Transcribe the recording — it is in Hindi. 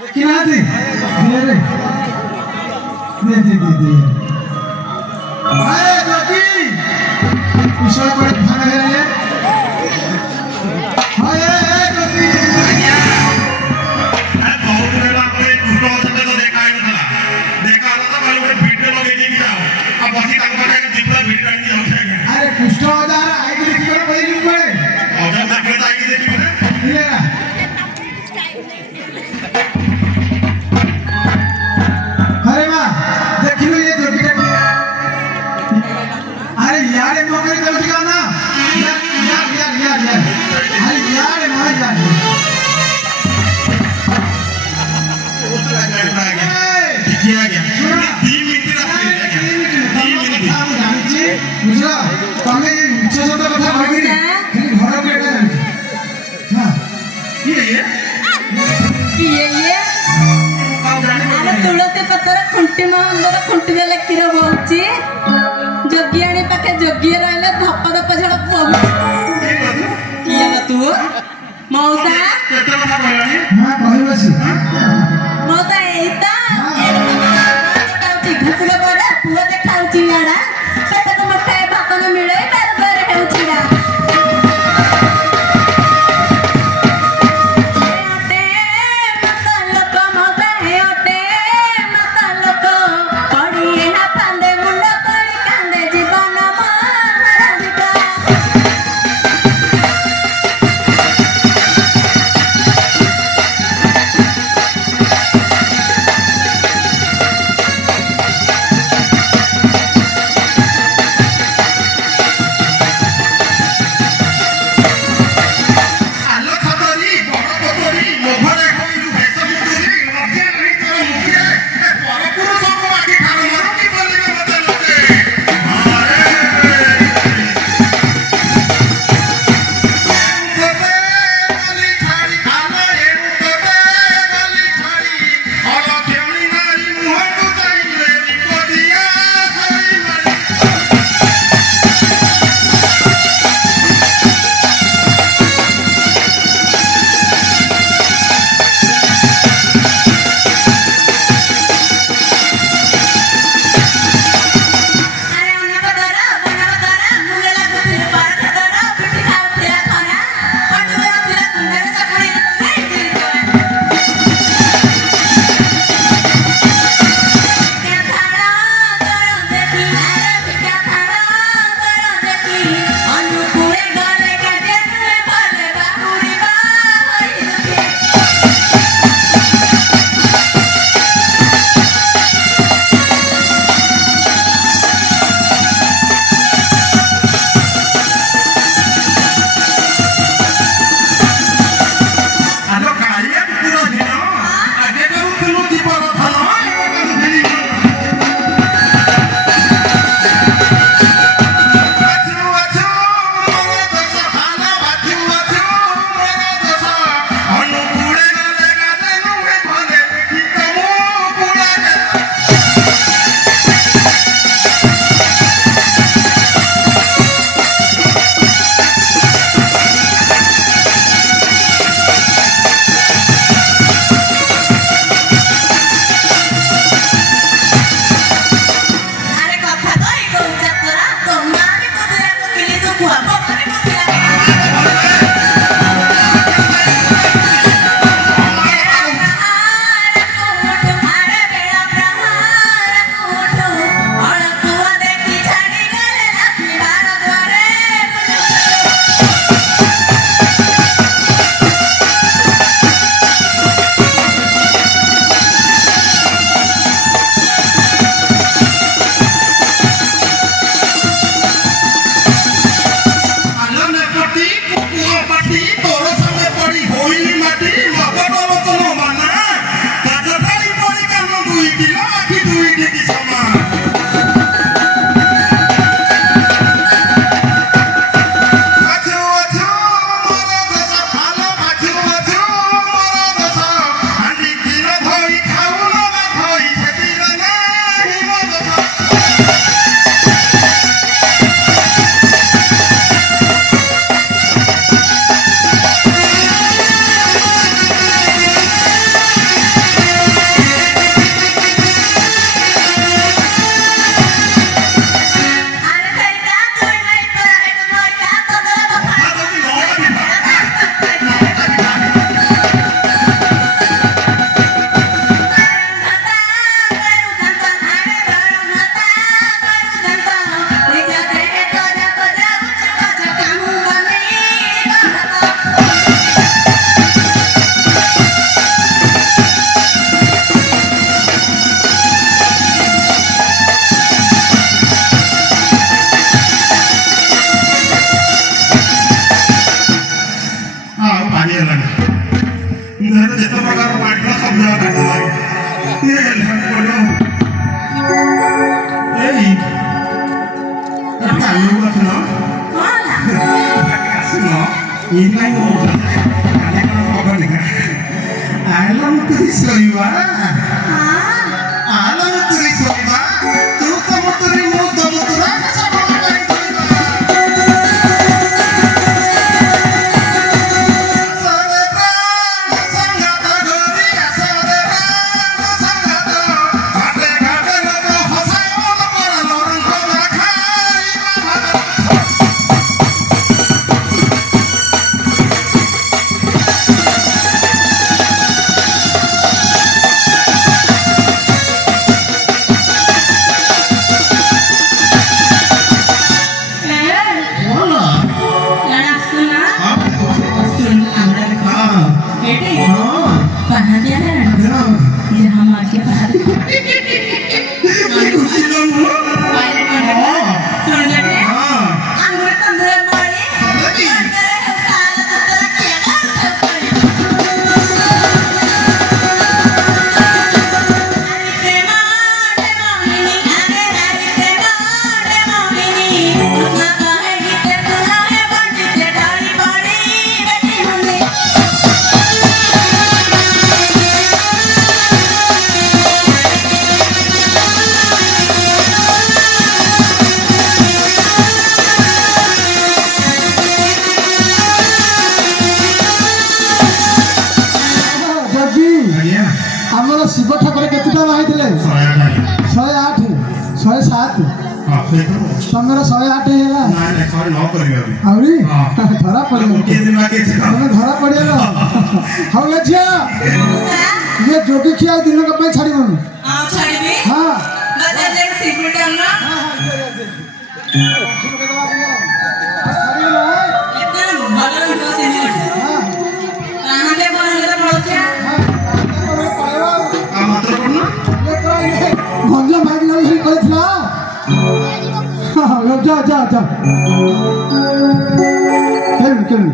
किनारे मेरे दे अरे जोगी ईश्वर को खाना है ये हाय ए जोगी अरे बहुत दिन आपने कुछ तो देखा ही नहीं देखा था तो वाले वीडियो लोग ये क्या अब बसी तक पर एक जितना वीडियो डाल दिया हो अरे कुछ तो होता है आई देखी पर कोई नहीं पड़े और जब देखते आई देखी पड़े ये ना अरे माँ देखी लो ये जोगी अरे यार मौके कर दिया ना यार अरे यार मां यार किया गया 3 मिनट बुझला तमे इच्छा सत कथा भागी खाली घर पेटा हां ये अरे तुलसी पत्र खुंटी मंदर खुंटी दे लकीर बोलची जोगियाणी पाखे जोगी रहले धप धप झड़क बहु किए ना तू मौसा केते बना बोलानी हां कहबसी मौसा एता घसले बडा पुआ देखाउची याडा पेट को मठाए भात न मिले तार घर हेउचीडा ये बोलो एई कालू बसना सुनो ये नहीं हो काले का खबर नहीं आलम तुरी सोईवा आलम तुरी सोईवा तू तो मुतुरी मु तो मुतुरा कैसा बोला नहीं सोईवा सारे प्राण संगत गोरी सारे प्राण संगत घाटे घाटे लोग हंसाओ पर लोरन को खाई शिव ठाकुर केतटा बाहाई 108 107 तमर 108 हेला आवरी धरा पड़े तमे धरा पड़े हाउ लजिया ये जोगी खिया दिन का पे छाड़ी मन हां छाड़ी भी हां बजा दे सिक्योरिटी हम ना इतना भलो हो दिन हां प्राण दे बन के पड़छे भंजा मार गया उसे कहत ना हां जा जा जा केन